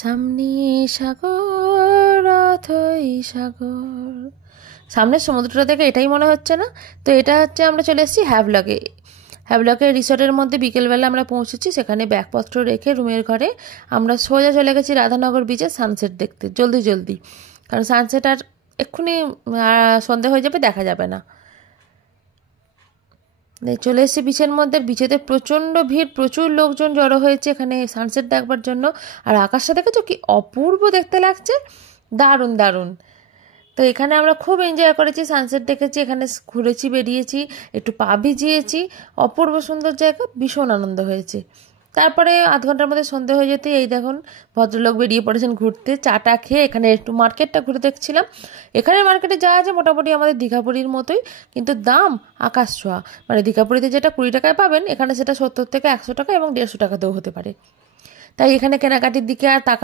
সামনে সাগর অথই সাগর, সামনের সমুদ্রটা থেকে এটাই মনে হচ্ছে না? তো এটা হচ্ছে আমরা চলে এসেছি হ্যাভলকে। হ্যাভলকের রিসর্টের মধ্যে বিকেলবেলা আমরা পৌঁছেছি। সেখানে ব্যাগপত্র রেখে রুমের ঘরে আমরা সোজা চলে গেছি রাধানগর বিচে সানসেট দেখতে, জলদি জলদি, কারণ সানসেট আর এক্ষুনি সন্ধে হয়ে যাবে, দেখা যাবে না। চলে এসেছি বিচের মধ্যে। বিচেতে প্রচণ্ড ভিড়, প্রচুর লোকজন জড়ো হয়েছে এখানে সানসেট দেখবার জন্য। আর আকাশটা দেখেছো কি অপূর্ব দেখতে লাগছে, দারুণ দারুণ। তো এখানে আমরা খুব এনজয় করেছি, সানসেট দেখেছি, এখানে ঘুরেছি, বেরিয়েছি, একটু পা ভিজিয়েছি। অপূর্ব সুন্দর জায়গা, ভীষণ আনন্দ হয়েছে। তারপরে আধ ঘন্টার মধ্যে সন্ধে হয়ে যেতে এই দেখুন ভদ্রলোক বেরিয়ে পড়েছেন ঘুরতে, চাটা খেয়ে। এখানে একটু মার্কেটটা ঘুরে দেখছিলাম। এখানের মার্কেটে যা আছে মোটামুটি আমাদের দীঘাপুরীর মতোই, কিন্তু দাম আকাশ ছোঁয়া। মানে দীঘাপুরীতে যেটা 20 টাকায় পাবেন, এখানে সেটা 70 থেকে 100 টাকা এবং 150 টাকাতেও হতে পারে। তাই এখানে কেনাকাটির দিকে আর টাকা